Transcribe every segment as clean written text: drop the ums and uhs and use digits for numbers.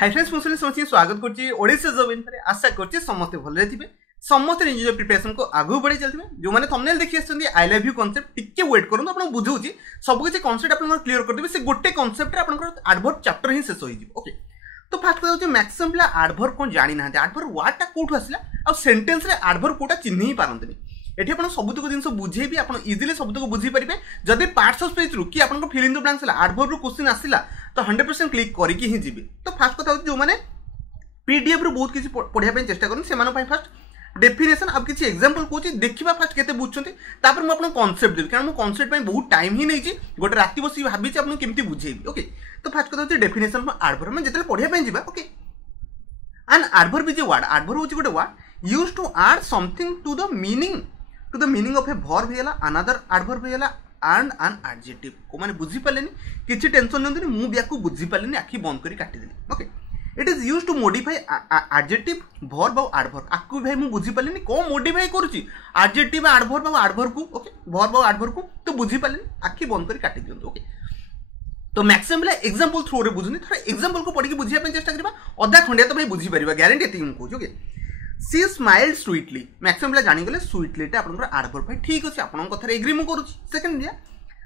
Hi friends मुझे समस्त स्वागत करछि ओडिशा जॉब इन आशा करछि समस्त भले थिबे समस्त निज प्रिपरेशन को आगु बढ़ी चलते जो मैंने थंबनेल देखि आछन आई लव यू कांसेप्ट टिके वेट करन आपन बुझौछि सब किछि कांसेप्ट आपन क्लियर कर देबे से गोटे कांसेप्ट रे आपन एडवर्ब चैप्टर ही शेष होई जिवो ओके। तो फास्ट कथा होछि मैक्सिमम पिला एडवर्ब कोन जानि नाहते एडवर्ब वर्ड ता कोठु आसिला आ सेंटेंस रे एडवर्ब कोटा चिन्ह ही पारंतनी एठी आपन सबुतक जिंस बुझेबी आपन इजीली सबुतक बुझी परिबे जदि पार्ट्स ऑफ स्पीच रु कि आपन को फिल इन द ब्लैंक्स ला एडवर्ब रु क्वेश्चन आसिला तो 100% क्लिक करिकि ही जिबे। तो फास्ट कथा होछि जो माने पीडीएफ रु बहुत किछि पढिया पे चेष्टा करन से मानो पय फास्ट डेफिनेशन अब किसी एग्जांपल कोची देखिबा फास्ट केते बुझछंती तापर म आपन कांसेप्ट देबी कारण म कांसेप्ट पय बहुत टाइम ही नै छी गोटे राती बसी भाबी छी आपन केमती बुझेबी ओके। तो फास्ट कथा होछि डेफिनेशन फॉर एडवर्ब में जेतले पढिया पे जिबा okay. An adverb is a word adverb होछि गोटे word used to add something to the meaning of a verb हेला अनदर एडवर्ब हेला एंड एन एडजेक्टिव को माने बुझी पालेनी किछि टेंशन नंदनी मु बियाकू बुझी पालेनी आखी बंद करी काटी देली okay. It is used to modify adjective verb और एडवर्ब आकू भाई मु बुझी पालेनी को मॉडिफाई करूची एडजेक्टिव एडवर्ब और एडवर्ब को ओके वर्ब और एडवर्ब को तो बुझी पालेनी आखी बंद करी काटी दियंतु ओके। तो मैक्सिमम एग्जांपल थ्रू रे बुझुनी थोड़ा एग्जांपल को पढ़ी के बुझिया पे चेष्टा करबा अधा खंडिया तो भाई बुझी परिबा गारंटी एती मु कहू ओके। सी स्माइल्ड स्वीटली मैक्सिमम जानि गले स्वीटली टा आपन एडवर्ब भाई ठीक अछि आपन कथा एग्री मु करूची। सेकंड दिया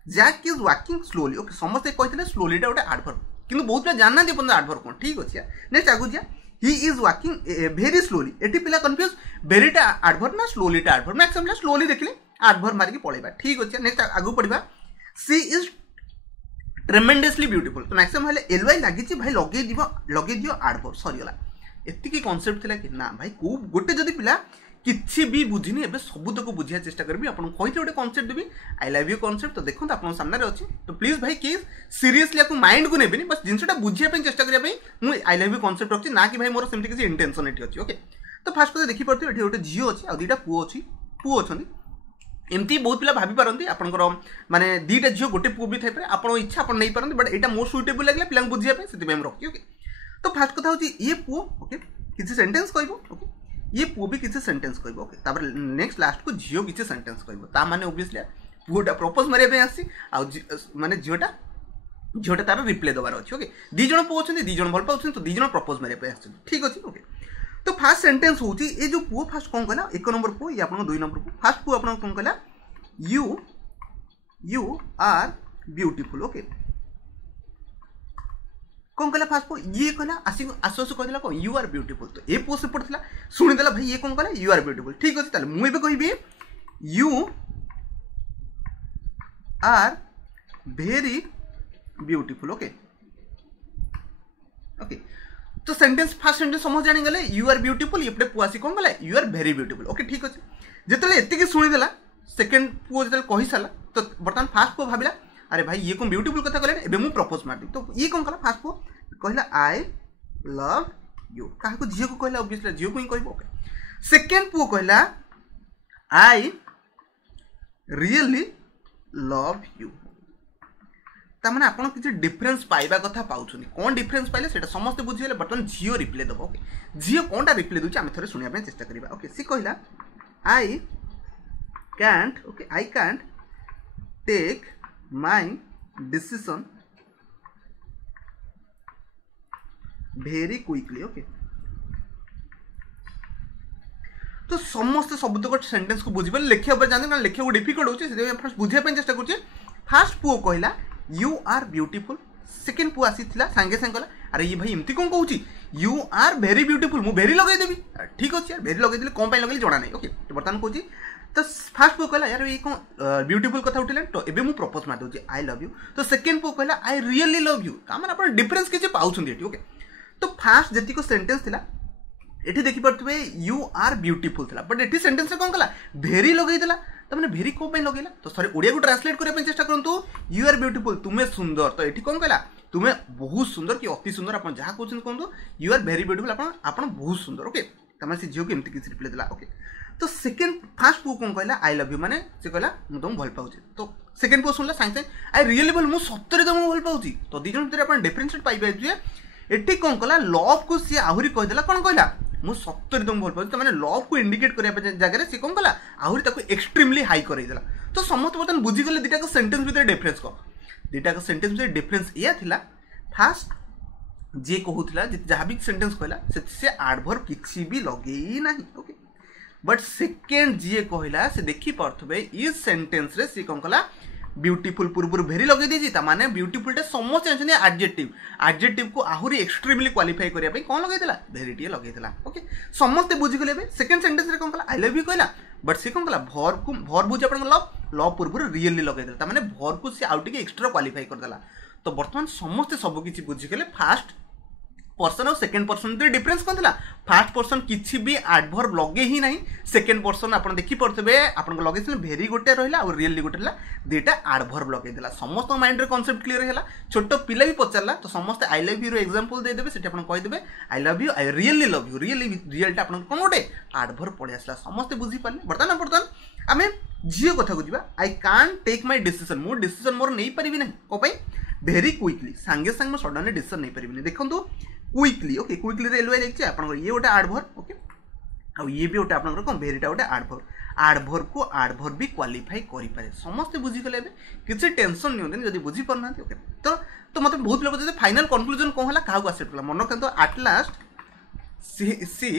Jack is walking slowly okay समस्त कहते स्लोली टा गोटे एडवर्ब किंतु बहुत पिला जानना अपन एडवर्ब कोन ठीक अछि। नेक्स्ट आगु दिया he is walking very slowly eighty पिला कंफ्यूज वेरी टा एडवर्ब ना स्लोली टा एडवर्ब मैक्सिमम स्लोली देखले एडवर्ब मार के पळेबा ठीक अछि। नेक्स्ट आगु पढिबा सी इज ट्रेमेंडसली ब्यूटीफुल तो मैक्सिमम हले एलवाई लागि छि भाई लगे दियो एडवर्ब सरी गला एति की कांसेप्ट थिला कि ना भाई को गोटे जदी पिला किछि भी बुझिनी एबे सबुतक बुझिया चेष्टा करबी आपन कहिते गोटे concept Devi I love you concept तो देखो आपन सामने रे अछि तो प्लीज भाई के सीरियसली आपन माइंड को नेबेनी बस जिंसटा बुझिया पे चेष्टा करिया पे मु आई लव यू कांसेप्ट रखछि ना कि भाई मोर सेमति किछि इंटेंशन एठी अछि ओके। तो फास्ट को देखि परथि एठी गोटे जियो अछि आ दीटा पुओ अछंती एमती बहुत पिला भाबी पारंती आपनकर माने दीटा जियो गोटे पुओ भी थाइ पारे आपन इच्छा आपन नै पारंती बट एटा मोर सुइटेबल लागला पिला बुझिया पे सेति हम रखि ओके। तो फास्ट कथा होछि ये पुओ ओके किछि सेंटेंस कहबो ओके ये पुओ भी किसी सेंटेंस कहबो ओके तापर नेक्स्ट लास्ट को झियो किसी सेंटेंस कहबो ता माने ऑब्वियसली पुओटा प्रपोज मारिया पे आसी आ माने झियोटा तार रिप्लाई दबार अछि ओके। दी जण पुओ छथि दी जण भल पाउछन तो दी जण प्रपोज मारिया पे आछन ठीक अछि ओके। तो फर्स्ट सेंटेंस होछि ए जो पुओ फर्स्ट कोन कहला एक नंबर पुओ या आपन 2 नंबर पुओ फर्स्ट पुओ आपन कोन कहला यू आर ब्यूटीफुल ओके कौन कहला फास्ट पो ये कहला आसु कहला को यू आर ब्यूटीफुल तो ए पोस्ट पड़थिला सुनि देला भाई ये कौन कहला यू आर ब्यूटीफुल ठीक अछि ताले मु एबे कहिबे you are very beautiful okay okay. तो सेंटेंस फर्स्ट सेंटेंस समझ जानि गले यू आर ब्यूटीफुल एपटे पुआसी कौन कहला you are very beautiful okay ठीक अछि। जेतले एति के सुनि देला सेकंड पो जेतले कहि साला तो बर्तमान फास्ट पो भाबिला अरे भाई ये कौन ब्यूटीफुल कथा कहले एबे मु प्रपोज मार दी तो ये कौन कहला फास्ट को कहला आई लव यू काहे को जियो को कहला ऑब्वियसली जियो को ही कहबो ओके। सेकंड पो कहला आई रियली लव यू ता माने आपण किछि डिफरेंस पाइबा कथा पाउछनी कोन डिफरेंस पाइले सेटा समस्त बुझिले बटन जियो रिप्लाई दबो ओके। जियो कोनटा रिप्लाई दोछि आमे थोरे सुनिया पे चेष्टा करिबा ओके। सी कहला I can't take my decision very quickly okay. तो समस्त शब्द सेंटेंस को बुझी पाले लिखिया पर जानते लिखिया डिफिकल्ट होची से फर्स्ट बुझिया पे चेष्टा करछे। फर्स्ट पुओ कहला यू आर ब्यूटीफुल सेकंड पुओ आसीथिला संगे संगे कहला अरे ये भाई एमती कोन कहूची यू आर वेरी ब्यूटीफुल मु वेरी लगै देबी ठीक अछि यार वेरी लगै देले कोन पय लगै जणा नै ओके। तो बर्तमान कहूची तो फर्स्ट पुओ कहला यार ये कौन ब्यूटीफुल कथा उठिले तो एबे मु प्रपोज मार दोची आई लव यू तो सेकंड पुओ कहला आई रियली लव यू ता माने अपन डिफरेंस किछि पाउछन एठी ओके। तो फर्स्ट जति को सेंटेंस थिला एठी देखि परथबे यू आर ब्यूटीफुल थिला बट एठी सेंटेंस रे कोन कहला वेरी लगै देला त माने वेरी को पय लगैला तो सॉरी ओडिया को ट्रांसलेट करे पे चेष्टा करंतु यू आर ब्यूटीफुल तुमे सुंदर तो एठी कोन कहला तुमे बहुत सुंदर कि अति सुंदर अपन जहा कहछन कहंतु यू आर वेरी ब्यूटीफुल अपन बहुत सुंदर ओके त माने से जियो के एमती किछि रिप्लाई देला ओके। तो सेकंड फर्स्ट पो कोन कहला आई लव यू माने से कहला मु तुम भल पाउची तो सेकंड पो सुनला सांगे आई रियली भल मु सत्तरे तुम भल पाउची तो दी जण भीतर अपन डिफरेंशिएट पाइ पाइ जे एठी कोन कहला लव को से आहुरी कहि देला कोन कहला मु सत्तरे तुम भल पाउची तो माने लव को इंडिकेट करिया पे जगह रे से कोन कहला आहुरी ताको एक्सट्रीमली हाई करै देला। तो समस्त बतन बुझी गले दिटा को सेंटेंस भीतर डिफरेंस को दिटा को सेंटेंस भीतर डिफरेंस या थिला फर्स्ट जे कहूला जहाँ भी सेंटेंस कहला से एडवर्ब किसी भी लगे ना ओके बट सेकेंड जी कहला से देखी पारे इस सेंटेंस रे सी कौन कला ब्यूटीफुल पूर्व भेरी लगे दी माने ब्यूटीफुल समस्त जानते एडजेक्टिव एडजेक्टिव को आहरी एक्सट्रीमली क्वालिफाई करने कौन लगेला भेरी टी लगेला ओके समस्ते बुझीगले सेकेंड सेंटेंस रे कौन कला आई लव यू कहला बट सी कौन कला भर बुझे आप लव लव पूर्व रियली लगेदेला माने भर को सी आउट एक्सट्रा क्वालिफाई करदेला तो बर्तमान समस्ते सबकि बुझीगले फास्ट पर्सन और सेकेंड पर्सन भितर डिफरेंस कौन था फास्ट पर्सन किसी भी एडवर्ब लगे ही ना सेकेंड पर्सन आप देखी पारे आप लगे भेरी गोटे रहा और रियली गोटे रहा दुईटा एडवर्ब लगेदेला समस्त माइंड रे कॉन्सेप्ट क्लियर है छोट पिला भी पचारा तो समस्त आई लव यू एग्जांपल देदेवे से कहीदेवे I love you I really love you रियलटा आप कौन गोटे एडवर्ब पड़े आसला समस्ते बुझीपारे बर्तमान आम झील कथा को जावा I can't take my decision मो डिसीजन मोर नहीं पारिबी ना कौन भेरी क्विकली सांगे सांगे मैं सडनली डिसीजन नहीं पारिबी देखो क्विकली ओके क्विकली रेलवे देखिए आप ये गोटे एडवर्ब ओके आ ये भी गोटे आप कौन भेरीटा गोटे एडवर्ब एडवर्ब को एडवर्ब भी क्वालिफाई करें समस्ते बुझीगले किसी टेंशन नहीं जब बुझीपार ना ओके तो मतलब बहुत लोग पचारे फाइनल कंक्लूजन कौन है क्या एक्सेप्ट कला मन रखते at last she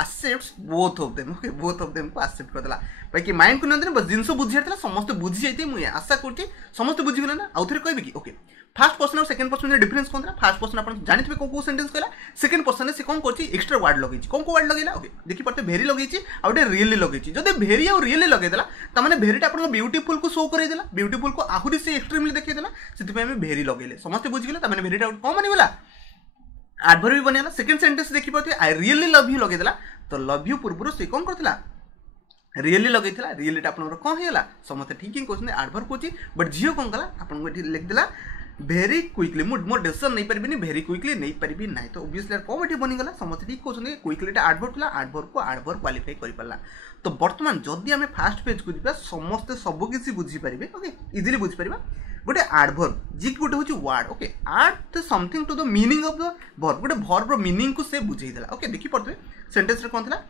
accepts both of them okay both of them को एक्सेप्ट करदेला बाकी माइंड को नहीं बस जिनस बुझी समस्त बुझी जाती मुझे आशा कर समस्त बुझीगले ना आउ थे कह कि ओके फास्ट पर्सन और सेकेंड पर्सन डिफरेंस कौन था फास्ट पर्सन आप जानते कौ सेंटेंस कहला सेकेंड पर्सन से कौन कर एक्सट्रा वर्ड लगे कौन को वर्ड लगेगा ओके देखी पाते भेरी लगे आउटे रियली लगे जब भेरी और रियली लगेदेला तमाने भेरीटा आप ब्यूटीफुल को शो करदेला ब्यूटीफुल को आहरी से एक्सट्रीमली देखदेला से भेरी लगे समस्त बुझीगले तमाने भेरीटा कौन बनीगला एडवर्ब भी बनेला सेकेंड सेंटेंस देखी पाते आई रियली लव यू लगेदेला तो लव यू पूर्व से कौन करथिला रियली लगे रियलिटा आप कौन होगा समस्त ठीक ही कहते एडवर्ब कौन बट झील कौन कला आपको लिखदेला भेरी क्विकली मोर डिसीजन नहीं पारि भेरी क्विकली नहीं पारि ना तो ओबियसली कौन ये बनीगला समस्त ठीक कहते क्विकलीटा एडवर्ब था एडवर्ब को एडवर्ब क्वालिफाई कर पारा तो बर्तमान जदि आम फास्ट पेज को जा समस्ते सबकि बुझीपारे ओके इजिली बुझीपार गोटे एडवर्ब जी गोटे हूँ word okay add something to the meaning of the verb गोटे वर्ब मीनिंग को से बुझेदेला ओके देखी पारे सेंटेंस कौन था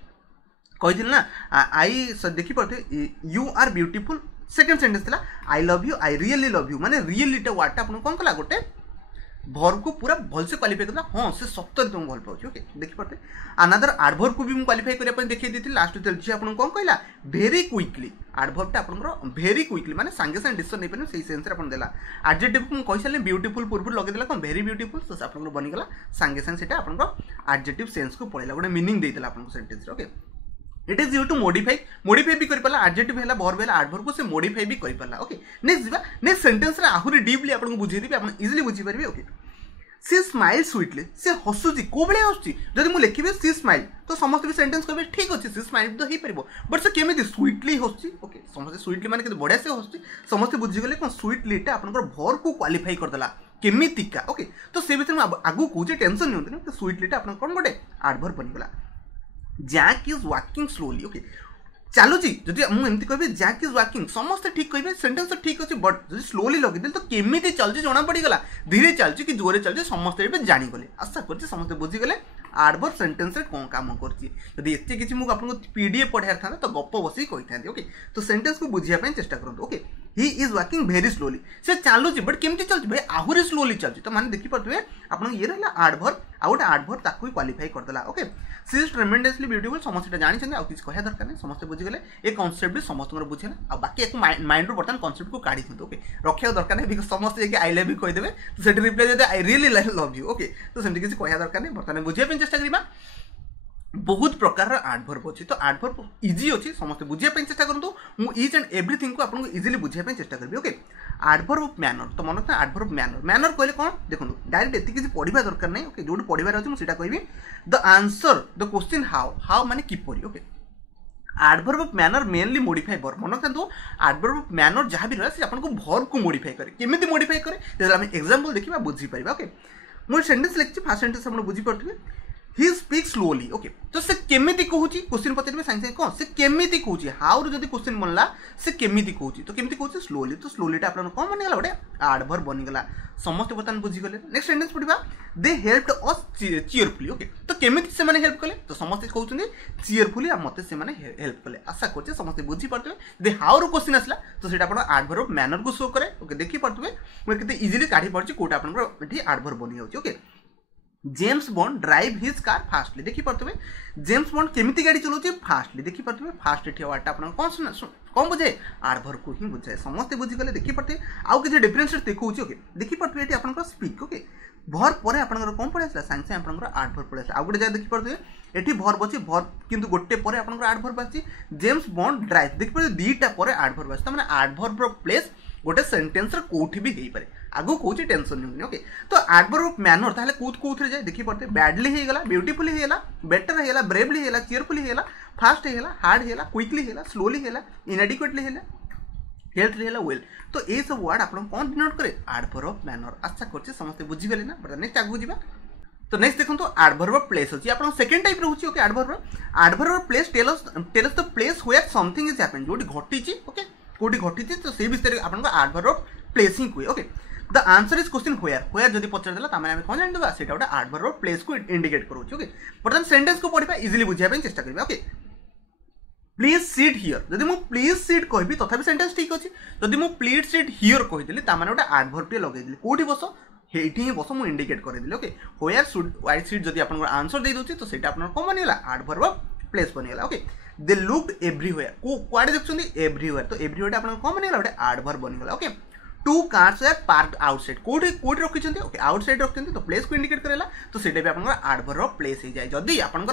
कही ना आई देखी पारे you are beautiful second sentence था I love you I really love you माने रियलिटा वर्ड आप कौन कला गोटे भर को पूरा भलसे क्वालिफाई करला हाँ से सत्तर तुम भल पाऊँ ओके देखी पारे अनादर एडवर्ब को भी मुझे क्वालिफाई करने देखिए देती लास्ट झी आप कौन कहला भेरी क्विकली एडवर्बटा आप भेरी क्विकली माने सांगे सांगे डिसीजन नहीं पारे से सेंस रे देला एडजेक्टिव को कही सारे ब्यूटीफुल पूर्व लगेदेला कौन भेरी ब्यूटीफुल तो आप बनीगला सांगे सांगे से आप एडजेक्टिव सेंस को पड़ेगा गोटे मीनिंग देता आपको sentence okay it is due to modify भी कर एडजेक्टिव है वर्ब है एडवर्ब को से मोडिफाई भी कर पारा ओके नेक्स्ट जीवा नेक्स्ट सेंटेंस रे आहरी डीपली आपको बुझेदेवी आप इजिली बुझी पारे ओके सी स्माइल स्वीटली से हसुची कौ भाई हसुची जब मुझे लिखी सी स्माइल तो समस्त भी सेंटेंस कहे ठीक अच्छे सी स्माइल तो हो पार बट से केमी स्वीटली हसुची ओके समस्त स्वीटली माने बढ़िया से हसुची समस्त बुझीगले कौन स्वीटलीटा आप भर को क्वालिफाई करदेला केमितिका ओके तो से भर आगू कहे टेंशन नहीं तो स्वीटलीटा आप कौन गोटे एडवर्ब बनीगला Jack is walking slowly okay चलुची जदि मुझे कह जैक इज वॉकिंग समस्त ठीक कहे सेंटेंस तो ठीक अच्छे बट जो स्लोली लगे तो केमी चलती जना पड़गला धीरे चलती कि जोरे चलती समस्त जानीगले आशा कर समस्त बुझीगले एडवर्ब सेंटेंस रे कौन काम करती किसी मुझे आपको पीडीएफ पढ़ार था तो गप बस कही था ओके तो सेंटेंस को बुझापी चेष्टा करूँ okay he is walking very slowly से चलुची बट केमती चलती भाई आहरी स्लोली चलती तो मैंने देखिपे आप ये रहा एडवर्ब आउ गोटे एडवर्ब ताकू क्वालिफाई करदेला okay she is tremendously beautiful समस्त जानते आउ किसी कह दरकार नहीं समस्त बुझीगले ये कॉन्सेप्ट भी समस्त बुझेगा आ बाकी एक माइंड रू बर्तमान कॉन्सेप्ट को काढ़ी ओके रखा दरकार नहीं बिकज समस्त आई लव यू कहीदेवे तो से reply they I really love you okay तो सेमती किसी कह दरकार नहीं बर्तमान बुझापी चेष्टा करवा बहुत प्रकार एडवर्ब अच्छी तो एडवर्ब इजी अच्छी समस्त बुझापी चेष्टा करूँ मुझे ईच एंड एवरीथिंग को आपको इजिली बुझापी चेष्टा करी ओके एडवर्ब ऑफ मैनर तो मन रखना एडवर्ब मैनर कहले कौन देखो डायरेक्ट एति किसी पढ़ा दरकार नहीं ओके जो पढ़ार अच्छे मुझे कहबी the answer the question how माने किपरि okay adverb of manner mainly modify verb मन रखता एडवर्ब ऑफ मैनर जहाँ भी रहा से आपको वर्ब को मॉडिफाई करे केमिति मॉडिफाई करे जब आम एग्जांपल देखा बुझी पार ओके मुझे सेंटेंस लिखी फास्ट सेंटेंस आप बुझी पारे ही स्पीक स्लोली ओके तो से केमिति कहूँ क्वेश्चन पचारे सांगे सांगे कौन से केमिति कहूँ हाउ जब क्वेश्चन बनला से केमिति कहूँ तो केमिति कहूँ स्लोली तो स्लोलीटा आप कौन बनीगला गोटे एडवर्ब बनीगला समस्त बर्तमान बुझीगले नेक्स्ट सेंटेंस पढ़ा दे हेल्प्ड अस चीयरफुली ओके तो केमिति से माने हेल्प कले तो समस्त कहते चीयरफुली आ मते से माने हेल्प कले आशा करछे समस्त बुझी पारथबे दे हाउ रो क्वेश्चन आसला तो सेटा आपण एडवर्ब मैनर को शो करे ओके देखि पारथबे मैं केते इजीली काढी पारछि कोटा आपण एठी एडवर्ब बनी जाउछि okay James Bond drive his car fastly देखी पारे जेम्स बॉन्ड केमिति गाड़ी चलाऊे फास्टली देखी पारे फास्ट ये वार्डटा आप कौन बुझाए आडभर को ही बुझाए समस्ते बुझीगले देखी पारे आउ कि डिफरेन्स देखा ओके देखी पारे ये आप स्पीक ओके भर पर आप कौन पड़े आसा सागे सागे आप आडभर पड़े आसा आउ गोटे जगह देखी पारे ये भर अच्छी भर किंतु गोटे पर आप आडभर बासी जेम्स बॉन्ड ड्राइव देखी पारे दुईटा पर आडभर बासी मैंने आडभर प्लेस गोटे सेंटेन्स कौटी भी हो पाए आगु कौन टेंशन नहीं ओके तो आडभर ऑफ मैनर ताहले कौन जाए देखी पारे बैडली होगा ब्यूटीफुली होगा बेटर होगा ब्रेवली होगा चीयरफुली होगा फास्ट होगा हार्ड होगा क्विकली होगा स्लोली होगा इनएडिक्वेटली होगा हेल्थली है वेल तो ये सब वर्ड आप कौन डिनोट करे आडभर ऑफ मैनर आशा करछे समस्त बुझीगले ना बट नेक्स्ट आगु जीवा तो नेक्स्ट देखो तो आडभर ऑफ प्लेस अछि आपन सेकंड टाइप रहउछि okay adverb of place tell us the place where something is happened जोटी घटिछि ओके कोटी घटिछि तो से विषय आपन आडभर ऑफ प्लेस ही हुए okay the answer is question where जदि पचार देला तामे हम कोन जानि देबा सेटा गोटे आडभर ऑफ प्लेस को इंडिकेट करूछि ओके बर्तमान सेंटेंस को पढिबा इजीली बुझिया ପାଇଁ चेष्टा करबा ओके प्लीज सीट हियर जदि मु प्लीज सीट कहबी तथापि सेंटेंस ठीक अछि जदि मु प्लीज सीट हियर कहि देली ता माने गोटे एडवर्ब टे लगै देली कोठी बस हेठी ही बस मु इंडिकेट कर देली okay where should I sit जदि आपन आंसर दे दोछि तो सेटा आपन कोन बनिला एडवर्ब ऑफ प्लेस बनिला ओके दे लुक्ड एवरीवेयर को क्वाडे देखछन्ती एवरीवेयर तो एवरीवेयर आपन कोन बनिला गोटे एडवर्ब बनिला okay two cars are parked outside कोठी कोठी रखिछन्ती ओके आउटसाइड रखिछन्ती तो प्लेस को इंडिकेट करेला तो सेटा भी आपन एडवर्ब ऑफ प्लेस ही जाय जदि आपन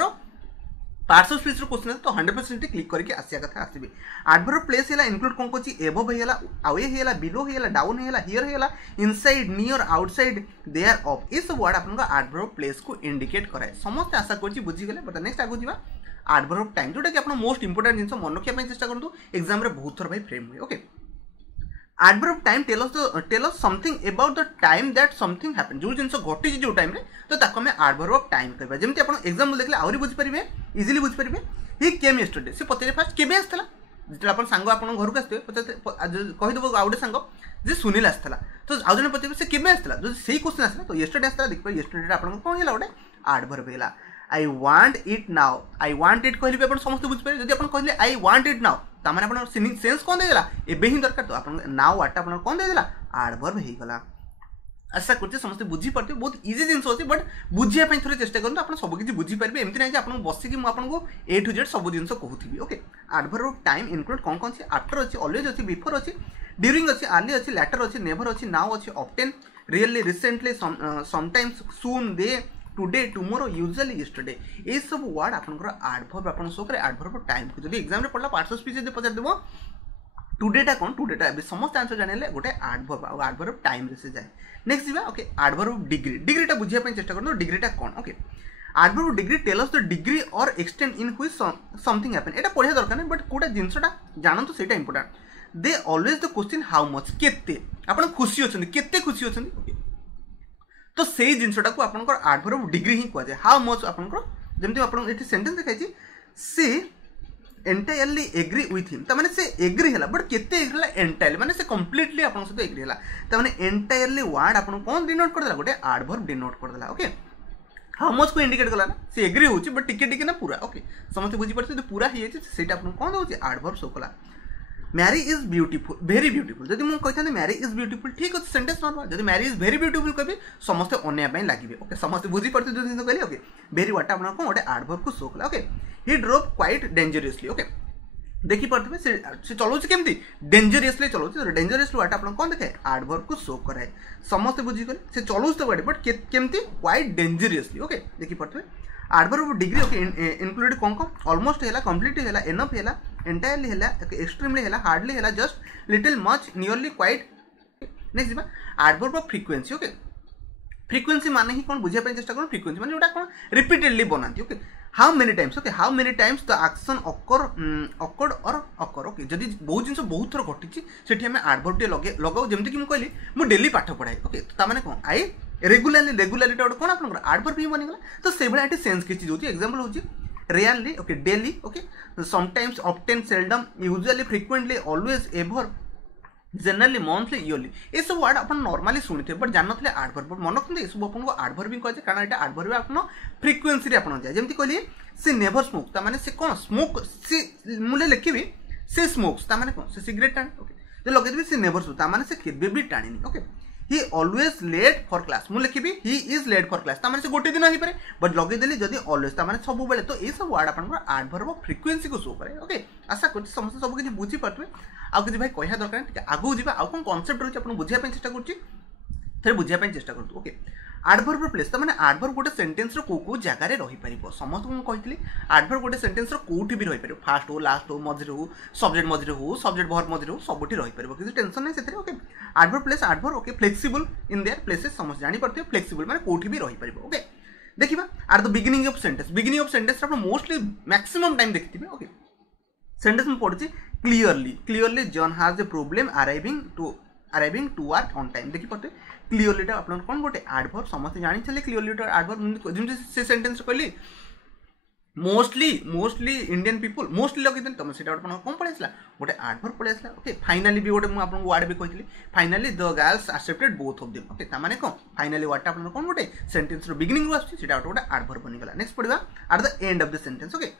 पार्ट्स ऑफ स्पीच क्वेश्चन तो 100% क्लिक करके आसिया कथा आसीबे एडवर्ब ऑफ प्लेस हैला इंक्लूड कोन कोची एबव हैला अवे हैला बिलो हैला डाउन हैला हियर हैला inside near outside there of इस वर्ड आपन को एडवर्ब ऑफ प्लेस को इंडिकेट कराए समस्त आशा करछि बुझी गेले बट नेक्स्ट आगु जीवा एडवर्ब ऑफ टाइम जोटा कि आपन मोस्ट इंपोर्टेंट जिंस मन रखिया ପାଇଁ चेष्टा करंतु एग्जाम रे बहुत थर भाई फ्रेम हुए okay adverb of time tell us something about the time that something happened जो जिंस घटी जो टाइम रे तो ताको में एडवर्ब ऑफ टाइम कहबा जेमति आपन एग्जांपल देखले आउरी बुझ परिबे इजीली बुझ परिबे ही केम यस्टरडे से पते फर्स्ट केबे आस्तला जेतला आपन संग आपन घर को आस्ते पते कहि दबो आउडे संग जे सुनील आस्तला तो आउ जने पते से केबे आस्तला जो सेही क्वेश्चन आस्तला तो यस्टरडे आस्तला देख पर यस्टरडे आपन कोन हेला ओडे एडवर्ब हेला I want it now I want it कहली अपन समस्त बुझ पारे जदि अपन कहले आई वांट इट नाउ ता माने अपन सेंस कोन देला एबे ही दरकार तो अपन नाउ वाटा अपन कोन देला एडवर्ब हे गला आशा करते समस्त बुझी पारते बहुत इजी जिंस होची बट बुझिया ପାଇଁ थोड़े चेष्टा करन अपन सब किछि बुझी पारबे एमति नै जे अपन बसी कि म अपन को ए टू जेड सब जिंस कहूथीबी okay adverb of time include कोन कोन छी आफ्टर अछि ऑलवेज अछि बिफोर अछि ड्यूरिंग अछि अर्ली अछि लेटर अछि नेवर अछि नाउ अछि ऑफ्टन रियली रिसेंटली समटाइम्स सून दे टुडे टुमोरो यूजुअली यस्टरडे ए सब वर्ड आपनकर एडवर्ब आपन सो करे एडवर्ब ऑफ टाइम को जदि एग्जाम रे पढला पार्ट्स ऑफ स्पीच जे पचार देबो टुडेटा कौन टुडेटा अभी समस्त आंसर जाने गोटे एडवर्ब और एडवर्ब ऑफ टाइम रे से जाए नेक्स्ट जीवा ओके एडवर्ब ऑफ डिग्री डिग्रीटा बुझिया ପାଇଁ चेष्टा करनो डिग्रीटा कौन okay adverb of degree tell us the degree or extent in which something happen एटा पढिया दरकार नै बट कोटा जिंसटा जानंतु सेटा important they always the question how much केते आपण खुशी होछन केते खुशी होछन ओके तो सेही जिंसटा को आपण को एडवर्ब ऑफ डिग्री ही कहै जाय हाउ मच आपण को जेमति आपण एठी सेंटेंस देखाइ छी सी एंटायरली एग्री विथ हिम ताने से एग्री हैला बट केते एग्री हैला एंटायरली माने से कंप्लीटली आपन सहित एग्री हैला ताने एंटायरली वर्ड आपन कोन डिनोट कर देला गोटे एडवर्ब डिनोट कर देला ओके हाउ मच को इंडिकेट करला ना से एग्री होची बट टिके टिके ना पूरा ओके समझते बुझी पड़ते तो पूरा ही है सेटा आपन कोन होची एडवर्ब सो कला Mary is beautiful very beautiful जदि मु कहथाने मैरी इज ब्यूटीफुल ठीक है सेंटेंस नॉर्मल जदि मैरी इज वेरी ब्यूटीफुल कहबे समस्त अन्य ପାଇଁ लागिबे ओके समस्त बुझी पड़ते जो दिन कहली ओके वेरी वाटा आपन को गोटे एडवर्ब को सो कला ओके ही ड्रोव क्वाइट डेंजरसली ओके देखि पड़ते से चलाउछ केमती डेंजरसली चलाउछ तो डेंजरसली वाटा आपन कोन देखे एडवर्ब को शो कराए समस्त बुझी गले से चलाउछ तो गाड़ी बट केमती क्वाइट डेंजरसली ओके देखि पड़ते adverb of degree okay include कोन कोन ऑलमोस्ट हैला कंप्लीटली हैला एनफ हैला एंटायरली हैला एक्सट्रीमली हैला हार्डली हैला just little much nearly quite next जीवा adverb of frequency okay frequency माने ही कोन बुझिया ପାଇଁ चेष्टा करो फ्रीक्वेंसी माने जोटा कोन रिपीटेडली बनाती okay how many times okay how many times the action awkward और ऑकर ओके जदि बहुत जिंस बहुत थर घटिची सेठी हमें एडवर्ब टे लगाओ जेमति कि म कहली मु डेली पाठ पढाई ओके ता माने कोन आई रेगुलरली कोन आपन एडवर्ब ही बनि गला तो से बडा एटी सेंस के चीज होती एग्जांपल होची rarely okay daily okay sometimes often seldom usually frequently always ever generally monthly yearly ये सब वर्ड अपन नॉर्मली सुनिथे बट जान नथले एडवर्ब मन रखते ये सब अपन को एडवर्ब भी कहे कारण एटा एडवर्ब अपन फ्रीक्वेंसी रे अपन जाय जेमति कहली से नेवर स्मोक ता माने से कोन स्मोक से मुले लिखिबी से स्मोक्स ता माने कोन से सिगरेट टाणी ओके जे लगे देबी से नेवर स्मोक ता माने से केबे भी टाणी okay he always late for class मु लिखिबि he is late for class तामाने से गोटे दिन होई पारे बट लगे देली जदी ऑलवेज तामाने सब बेले तो ए सब वर्ड आपन एडवर्ब ऑफ फ्रीक्वेंसी को शो करे ओके आशा करछि समस्त सब किछि बुझी पातबे आ किछि भाई कहया दरकार ठीक आगु जिबा आ कोन कांसेप्ट रहछि आपन बुझिया पे चेष्टा करछि थरे बुझिया पे चेष्टा करतु ओके एडवर्ब प्लेस माने एडवर्ब गोटे सेंटेंस रो को जगह रे रही परिबो समस्त को कहितली एडवर्ब गोटे सेंटेंस रो कोठी भी रही परिबो फास्ट हो लास्ट हो मझरे हो सब्जेक्ट वर्ब मझरे हो सबठी रही परिबो किछि टेंशन नै सेतरे okay adverb place adverb okay flexible in their places समस्त जानि परते फ्लेक्सिबल माने कोठी भी रही परिबो ओके देखिबा at the beginning of sentence आपण मोस्टली मैक्सिमम टाइम देखिथिबे ओके सेंटेंस में पड़छि clearly John has a problem arriving to work on time देखि परते क्लियरली टा आपन कोन गोटे एडवर्ब समस्त जानि चले क्लियरली टा एडवर्ब जिम से सेंटेंस कहली मोस्टली इंडियन पीपल मोस्टली लगे देन तम सेटा आपन कोन पळेसला गोटे एडवर्ब पळेसला ओके फाइनली भी गोटे मु आपन वर्ड भी कहथिली finally the girls accepted both of them okay ता माने कोन फाइनली वर्ड टा आपन कोन गोटे सेंटेंस रो बिगिनिंग रो आछि सेटा गोटे एडवर्ब बनि गला नेक्स्ट पढिबा at the end of the sentence okay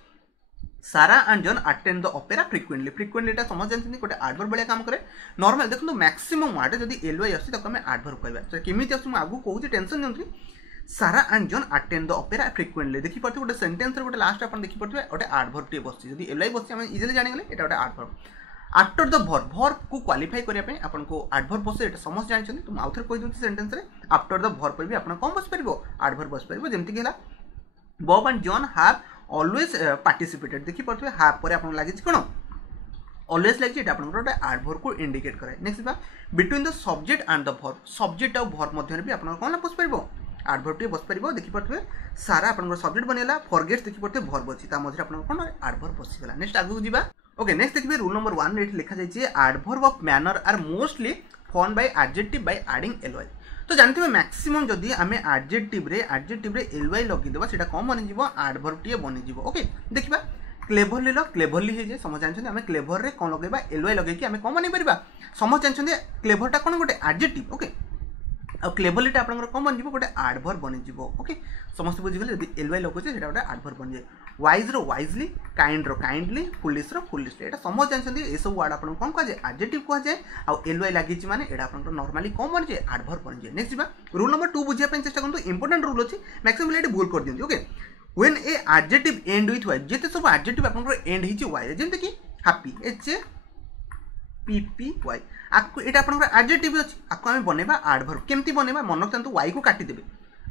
Sarah and John attend the opera frequently टा समझ जानथि गोटे एडवर्ब बळे काम करे नॉर्मल देखो मैक्सिमम वर्ड जदी एलवाई आसी तक हमें एडवर्ब कहबा तो केमिति आसु आगु कहू टेंशन नथि सारा and John attend the opera frequently देखि परथे गोटे सेंटेंस रे गोटे लास्ट अपन देखि परथे गोटे एडवर्ब टी बसछि जदी एलवाई बसछि हम इजीली जानि गेले एटा गोटे एडवर्ब आफ्टर द वर्ब को क्वालिफाई करिया पे अपन को एडवर्ब बसे एटा समझ जानि छथि तुम आउथर कहि दउछि सेंटेंस रे आफ्टर द वर्ब भी अपन कम बस परिबो एडवर्ब बस परिबो जेमति गेला Bob and John have always participated देखि परथे हैव पर अपन लागि कोन ऑलवेज लागि एटा अपन गोटे एडवर्ब को इंडिकेट करे नेक्स्ट बा between the subject and the verb subject और वर्ब मध्य रे भी अपन कोन बस परिबो एडवर्ब टी बस परिबो देखि परथे सारा अपन सब्जेक्ट बनेला फॉरगेट्स देखि परथे वर्ब अछि ता मध्य अपन कोन एडवर्ब बस गेला नेक्स्ट आगु जिबा ओके नेक्स्ट देखिबे रूल नंबर 1 रे लिखा जाय छै adverb of manner are mostly form by adjective by adding L Y तो जानते हैं मैक्सिमम जदि आम एडजेक्टिव रे एलवाई लगे देबा सेटा कम बनि जीवो एडवर्ब टी बनि जीवो ओके देखिबा क्लेभरली हे जे समझ जानछन आम क्लेभर रे कोन लगेबा एलवाई लगे कि आम कम बनि परिबा समझ जानछन क्लेभर टा कोन गोटे एडजेक्टिव ओके आ क्लेभरली टा आपनकर कम बनि जीवो गोटे एडवर्ब बनि जीवो ओके समस्त बुझि गेले यदि एलवाई लगोचे सेटा गोटे एडवर्ब बनि जाय वाइज रो वाइजली काइंड रो काइंडली फुलिश रो फुलिशली एटा समझ जानछन ए सब वर्ड आपन कोन कह जाय एडजेक्टिव कह जाय आ एलवाई लागि छि माने एटा आपन नॉर्मली कम बनि जाय एडवर्ब बनि जाय नेक्स्ट बा रूल नंबर 2 बुझिया पे चेष्टा करंतु इंपोर्टेंट रूल अछि मैक्सिमम एटा भूल कर दियंती okay when a adjective end with Y जेते सब एडजेक्टिव आपन एंड हिची वाई जेंते कि happy H P P Y आकु एटा आपन एडजेक्टिव अछि आकु हम बनेबा एडवर्ब केमती बनेबा मन रखतु वाई को काटी देबे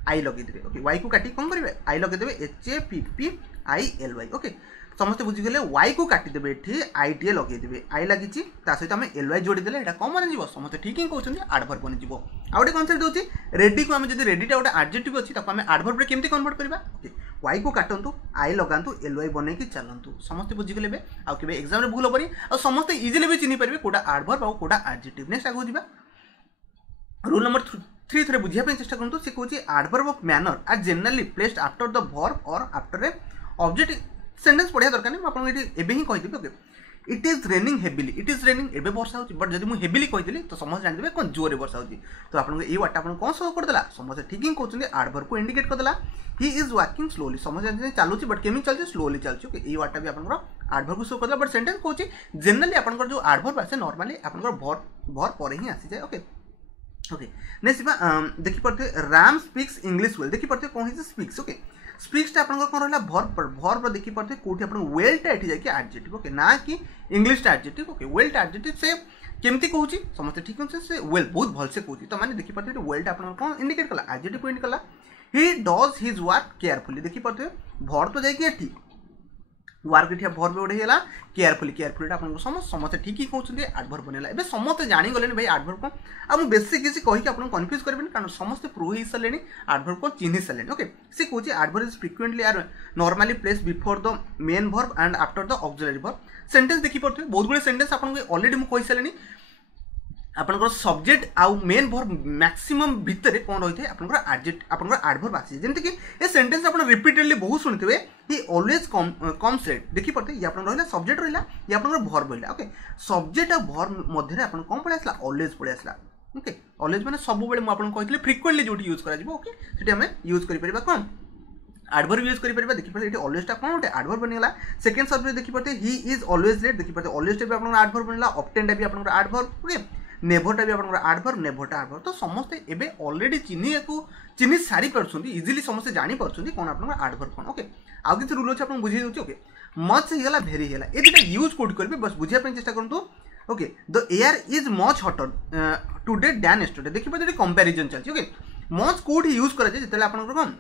आई लगे देबे ओके वाई को काटी कोन करबे आई लगे देबे H A P P I L Y okay समस्त बुझी गले वाई को काटी देबे एठी आई टी लगे देबे आई लागि छि ता सहित हम एल वाई जोड़ी देले एटा कम बनि जीवो समस्त ठीक ही कहउछन एडवर्ब बनि जीवो आ ओटे कांसेप्ट होछि रेडी को हम जदी रेडी टा ओटे एडजेक्टिव अछि ताको हम एडवर्ब रे केमती कन्वर्ट करबा ओके वाई को काटंतु आई लगांतु एल वाई बनै कि चलंतु समस्त बुझी गले बे आ केबे एग्जाम रे भूल होबरी आ समस्त इजीली भी चिन्हि परबे कोडा एडवर्ब आ कोडा एडजेक्टिव नेक्स्ट आगो जिबा रूल नंबर 3 थरे बुझिया पे चेष्टा करंतु से कहउछि adverb of manner are generally placed after the verb or after a object sentence पढ़िया दरकार नहीं आपन एटी एबे ही कहि देबे okay it is raining heavily it is raining एबे वर्षा होछि बट जदि मु हेविली कहि देली तो समझ जानि देबे कोन जोरे वर्षा होछि तो आपन ए वाटा आपन कोन शो कर देला समझ ठीक ही कहउछन एडवर्ब को इंडिकेट कर देला ही इज वॉकिंग स्लोली समझ जानि चालुछि बट केमि चलछि स्लोली चलछि ओके ए वाटा भी आपन एडवर्ब को शो कर देला बट सेंटेंस कहउछि जनरली आपन जो एडवर्ब आसे नॉर्मली आपन वर्ब पर ही आसी जाय ओके ओके नेक्स्ट देखि परथे राम स्पीक्स इंग्लिश वेल देखि परथे कोन हिज स्पीक्स ओके स्पीक्स टा आपन कोन रहला वर्ब देखि परथे कोठी आपन वेल टा एठी जाय कि एडजेक्टिव ओके ना कि इंग्लिश टा एडजेक्टिव ओके वेल टा एडजेक्टिव से केमती कहउची समस्त ठीक होछ से वेल बहुत भल से कहउची तो माने देखि परथे वेल टा आपन कोन इंडिकेट कला एडजेक्टिव पॉइंट कला he does his work carefully देखि परथे वर्ब तो जाय कि एठी वर्क एठी वर्ब ओडे हेला केयरफुली आपन समस्त ठीक ही कहउछन एडवर्ब बनेला एबे समस्त जानि गलेन भाई एडवर्ब को आ मु बेसिक किसी कहि कि आपन कंफ्यूज करबेन कारण समस्त प्रो ही सलेनी एडवर्ब को चिन्हि सलेनी ओके से कहउछि adverb is frequently are normally place before the main verb and after the auxiliary verb sentence देखि परथे बहुत गुडे सेंटेंस आपन को ऑलरेडी मु कहि सलेनी आपनकर सब्जेक्ट आउ मेन वर्ब मैक्सिमम भितरे कोन रहिथे आपनकर एडवर्ब आसी जेंति कि ए सेंटेंस आपन रिपीटेडली बहुत सुनिथिबे ही ऑलवेज कम्स लेट देखि परथे या आपन रहला सब्जेक्ट रहला या आपनकर वर्ब रहला ओके सब्जेक्ट आ वर्ब मध्ये आपन कोन पळे आसला ऑलवेज पळे आसला ओके ऑलवेज माने सब बेले मु आपन कहितले फ्रीक्वेंटली जोटी यूज करा जिवो ओके सेठी हमें यूज करि परिबा कोन एडवर्ब यूज करि परिबा देखि परथे एठी ऑलवेज टा कोन ओटे एडवर्ब बनेला सेकंड सब्जेक्ट देखि परथे ही इज ऑलवेज लेट देखि परथे ऑलवेज टा भी आपन एडवर्ब बनेला ऑफ्टेन टा भी आपन एडवर्ब ओके नेभरटा भी आपन एडवर्ब नेभरटा एडवर्ब तो समस्ते एबे ऑलरेडी चिन्ही सारी परछुंती इजीली समस्ते जानि परछुंती कोन आपन एडवर्ब कोन ओके आ किछ रूल अछि आपन बुझी दोछि ओके मच हे गेला भेरी हेला ए दुटा यूज कोड करबे बस बुझिया पे चेष्टा करंतु okay the air is much hotter today than yesterday देखिबा जे कंपैरिजन चलछि ओके मच कोड यूज करा जे जतले आपन कोन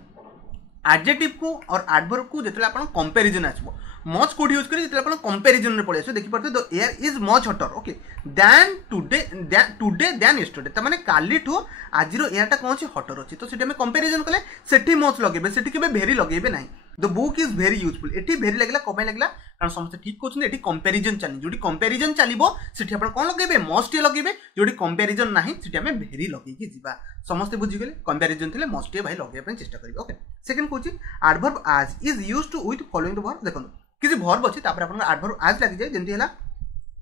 एडजेक्टिव को और एडवर्ब को जतले आपन कंपैरिजन आछबो मच कोड यूज करी जतले आपन कंपैरिजन रे पळे आछो देखि परते the air is much hotter okay than today than yesterday त माने काली ठो आजिरो एयर टा कोन अछि हॉटर अछि तो सेठी हम कंपैरिजन कले सेठी मच लगेबे सेठी केबे भेरी लगेबे नाही the book is very useful एठी भेरी लागला कोपय लागला कारण समस्त ठीक कोछन एठी कंपैरिजन चली जोडी कंपैरिजन चलीबो सेठी आपण कोन लगेबे मस्ट लगेबे जोडी कंपैरिजन नाही सेठी हमें भेरी लगेई के जिबा समस्त बुझी गेले कंपैरिजन थिले मस्ट भाई लगेय पे चेष्टा करिबे ओके सेकंड कोछि एडवर्ब आज is used to with following the verb देखो किसी वर्ब अछि तापर आपण एडवर्ब आज लागि जाय जेंति हला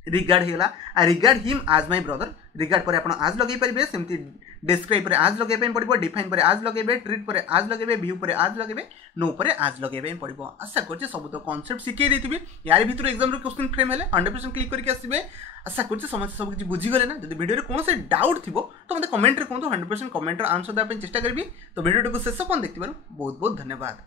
रिगार्ड हेला आई रिगार्ड हिम आज माय ब्रदर रिगार्ड पर आपण आज लगेई परिबे सेमति डिस्क्राइब पर आज लगेई पे पड़िबो डिफाइन पर आज लगेबे ट्रीट पर आज लगेबे व्यू पर आज लगेबे नो पर आज लगेबे पड़िबो आशा करछि सब तो कांसेप्ट सिखै देथिबे यार भीतर एग्जाम रो क्वेश्चन फ्रेम हेले 100% क्लिक करके आसीबे आशा करछि समस्त सब किछि बुझी गले ना जदि वीडियो रे कोन से डाउट थिबो तो मते कमेंट रे कोन तो 100% कमेंट रे आंसर दा पे चेष्टा करबी तो वीडियो को शेष अपन देखतिबार बहुत बहुत धन्यवाद।